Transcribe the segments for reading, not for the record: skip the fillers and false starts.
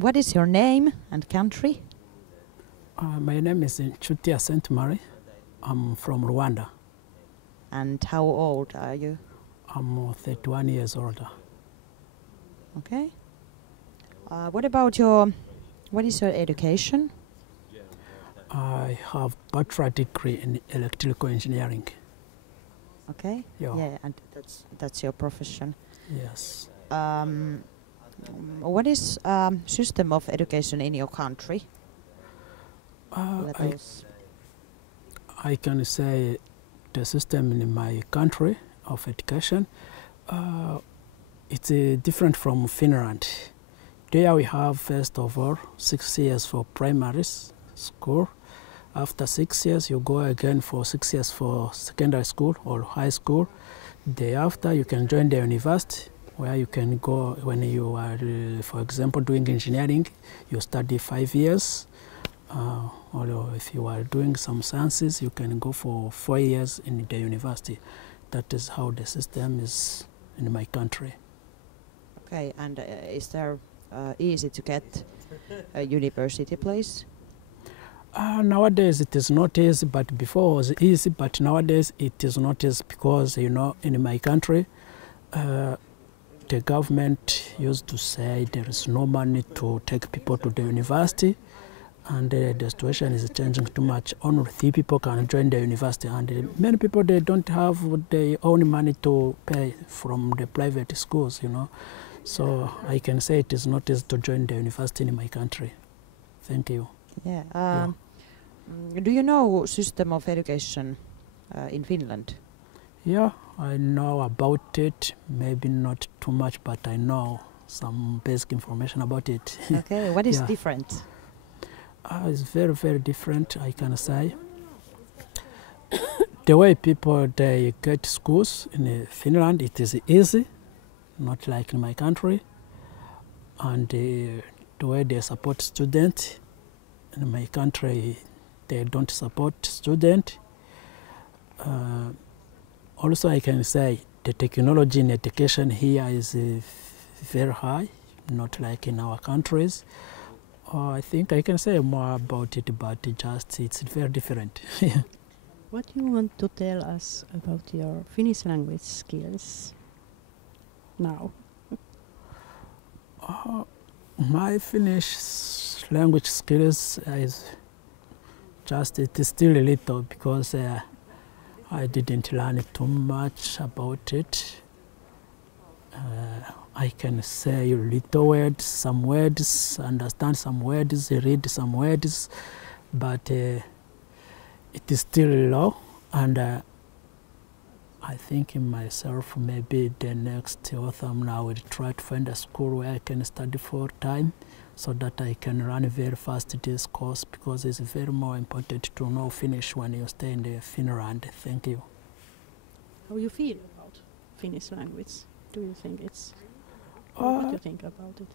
What is your name and country? My name is Nshuti. I'm from Rwanda. And how old are you? I'm 31 years old. Okay. What is your education? I have bachelor degree in electrical engineering. Okay. Yeah, and that's your profession. Yes. What is system of education in your country? I can say the system in my country of education, it's different from Finland. There we have, first of all, 6 years for primary school. After 6 years, you go again for 6 years for secondary school or high school. Thereafter, you can join the university, where you can go when you are, for example, doing engineering. You study 5 years. Or if you are doing some sciences, you can go for 4 years in the university. That is how the system is in my country. Okay, and is there easy to get a university place? Nowadays it is not easy, but before it was easy, but nowadays it is not easy because, you know, in my country, the government used to say there is no money to take people to the university, and the situation is changing too much. Only 3 people can join the university, and many people, they don't have their own money to pay from the private schools, you know. So I can say it is not easy to join the university in my country. Thank you. Yeah. Do you know system of education in Finland? Yeah, I know about it. Maybe not too much, but I know some basic information about it. Okay, what is different? It's very, very different, I can say. The way people, they get schools in Finland, it is easy, not like in my country. And the way they support students, in my country, they don't support students. Also, I can say the technology in education here is very high, not like in our countries. I think I can say more about it, but it's very different. What do you want to tell us about your Finnish language skills now? My Finnish language skills is just, it is still a little, because I didn't learn too much about it. I can say little words, some words, understand some words, read some words, but it is still low, and I think in myself, maybe the next autumn I will try to find a school where I can study full time, so that I can run very fast this course, because it's very more important to know Finnish when you stay in Finland. Thank you. How you feel about Finnish language? Do you think it's... what do you think about it?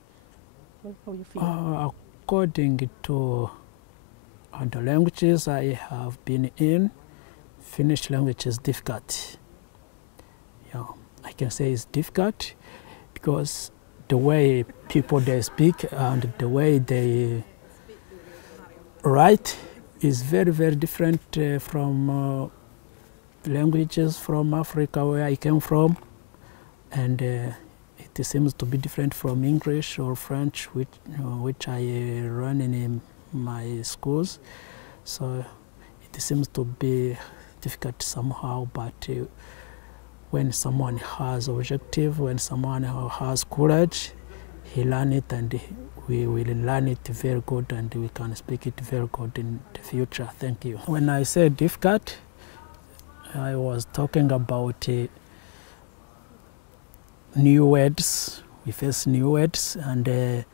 How you feel? According to the languages I have been in, Finnish language is difficult. Yeah, I can say it's difficult because the way people they speak and the way they write is very, very different from languages from Africa, where I came from, and it seems to be different from English or French, which I run in my schools. So it seems to be difficult somehow, but when someone has objective, when someone has courage, he learn it, and we will learn it very good, and we can speak it very good in the future. Thank you. When I say difficult, I was talking about new words. We face new words and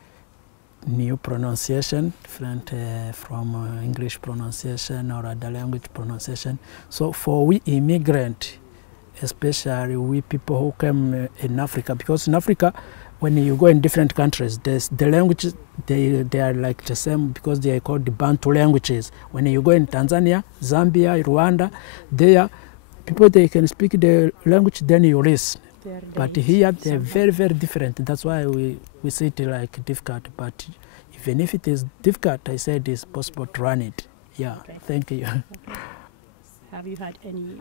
new pronunciation, different from English pronunciation or other language pronunciation. So for we immigrant, especially we people who came in Africa, because in Africa, when you go in different countries, the languages, they are like the same, because they are called the Bantu languages. When you go in Tanzania, Zambia, Rwanda, there people, they can speak the language, then you listen. But here they're very, very different. That's why we see it like difficult. But even if it is difficult, I said it's possible to run it. Yeah, Okay. thank you. Okay. Have you had any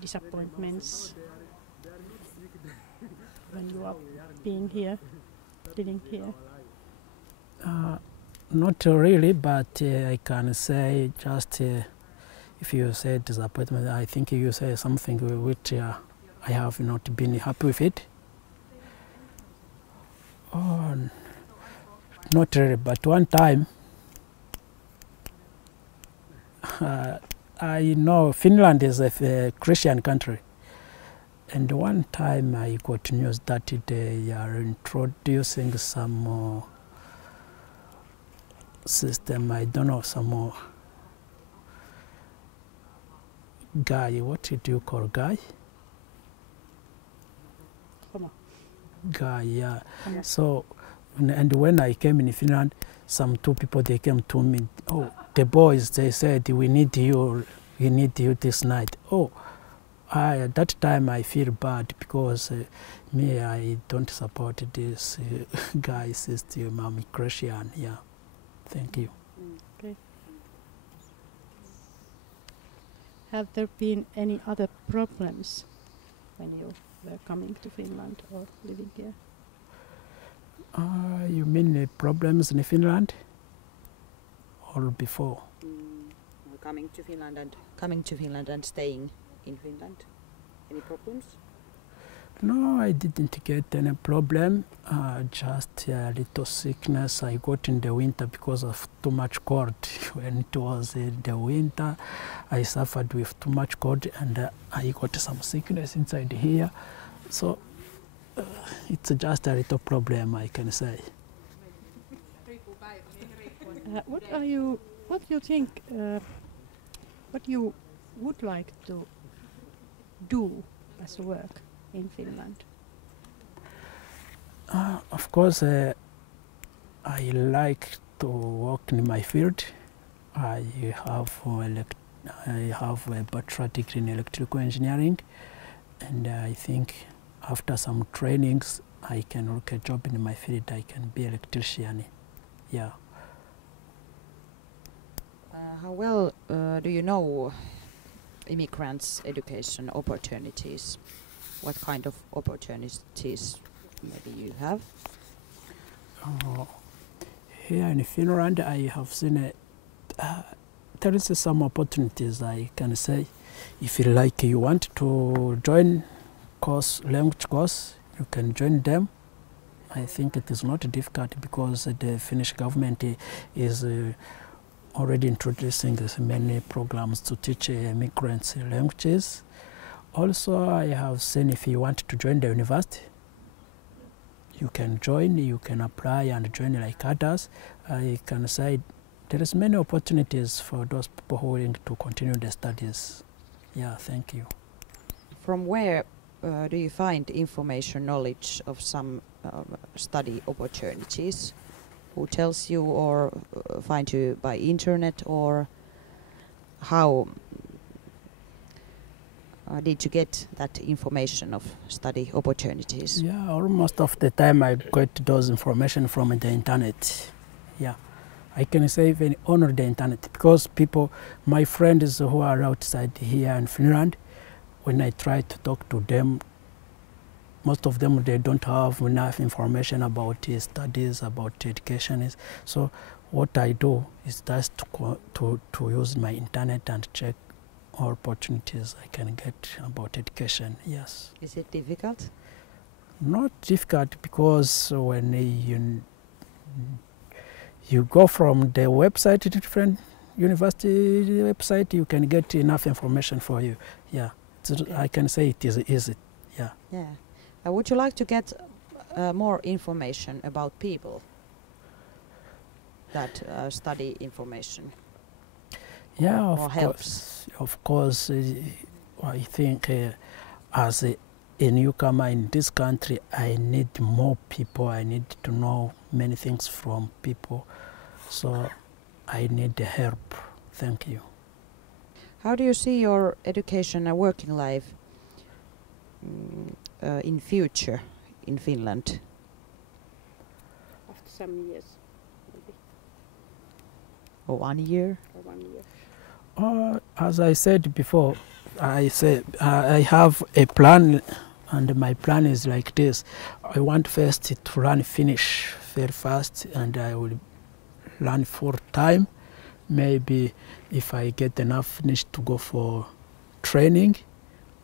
disappointments when you are being here, living here? Not really, but I can say just if you say disappointment, I think you say something which I have not been happy with it. Oh, not really, but one time I know Finland is a Christian country, and one time I got news that they are introducing some system, I don't know, some guy, what did you call guy? Homo. Guy, yeah. Homo. So, and when I came in Finland, some two people, they came to me, oh, the boys, they said, we need you this night. Oh, at that time I feel bad because me, I don't support this guy system, I'm Christian, yeah. Thank you. Okay. Have there been any other problems when you were coming to Finland or living here? You mean problems in Finland or before? Coming to Finland and staying in Finland. Any problems? No, I didn't get any problem. Just a little sickness I got in the winter because of too much cold. When it was the winter, I suffered with too much cold and I got some sickness inside here. So it's just a little problem, I can say. What you think? What you would like to do as work in Finland? Of course, I like to work in my field. I have a bachelor degree in electrical engineering, and I think after some trainings, I can work a job in my field. I can be electrician. Yeah. How well do you know immigrants' education opportunities? What kind of opportunities maybe you have? Here in Finland, I have seen there is some opportunities, I can say. If you like, you want to join language course, you can join them. I think it is not difficult because the Finnish government is already introducing many programs to teach immigrants languages. Also, I have seen if you want to join the university, you can join, you can apply and join like others. I can say there is many opportunities for those people who want to continue their studies. Yeah, thank you. From where do you find information, knowledge of some study opportunities? Who tells you, or find you by internet, or how did you get that information of study opportunities? Yeah, almost of the time I get those information from the internet. Yeah, I can say even honor the internet because people, my friends who are outside here in Finland, when I try to talk to them, most of them, they don't have enough information about studies, about education. So what I do is just to use my internet and check all opportunities I can get about education, yes. Is it difficult? Not difficult because when you go from the website to different university website, you can get enough information for you. Yeah, okay. I can say it is easy. Yeah. Yeah. Would you like to get more information about people that study information? Yeah, or helps? Of course, I think as a newcomer in this country, I need more people. I need to know many things from people. So I need the help. Thank you. How do you see your education and working life in future in Finland? After some years, maybe. Or 1 year? or 1 year? As I said before, I have a plan, and my plan is like this. I want first to learn Finnish very fast, and I will learn full time. Maybe if I get enough Finnish to go for training,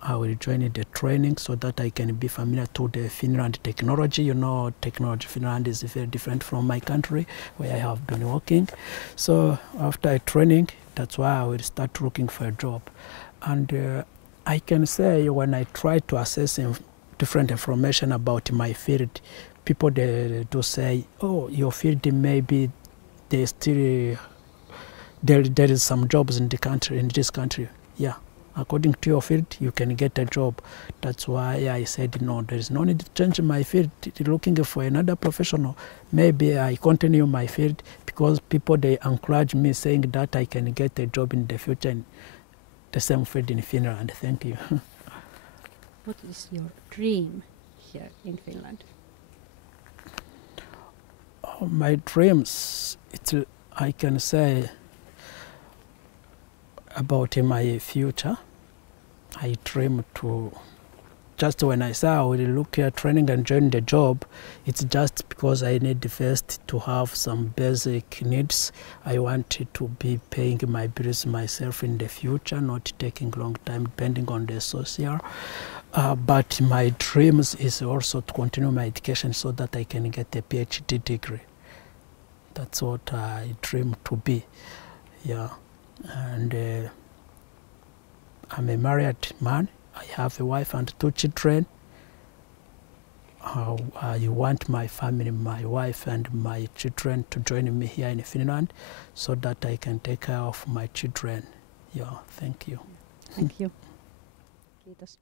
I will join the training so that I can be familiar to the Finland technology. You know, technology Finland is very different from my country where I have been working. So after training, that's why I will start looking for a job. And I can say when I try to access different information about my field, people they do say, oh, your field maybe they still there is some jobs in the country, in this country. Yeah, according to your field, you can get a job. That's why I said, no, there is no need to change my field, looking for another professional. Maybe I continue my field because people, they encourage me saying that I can get a job in the future in the same field in Finland. Thank you. What is your dream here in Finland? My dreams, I can say about my future. I dream to, just when I say I will look at training and join the job, it's just because I need first to have some basic needs. I want to be paying my bills myself in the future, not taking long time depending on the social. But my dreams is also to continue my education so that I can get a PhD degree. That's what I dream to be. Yeah. And I'm a married man. I have a wife and 2 children. I want my family, my wife and my children to join me here in Finland so that I can take care of my children. Yeah, thank you. Thank you. Kiitos.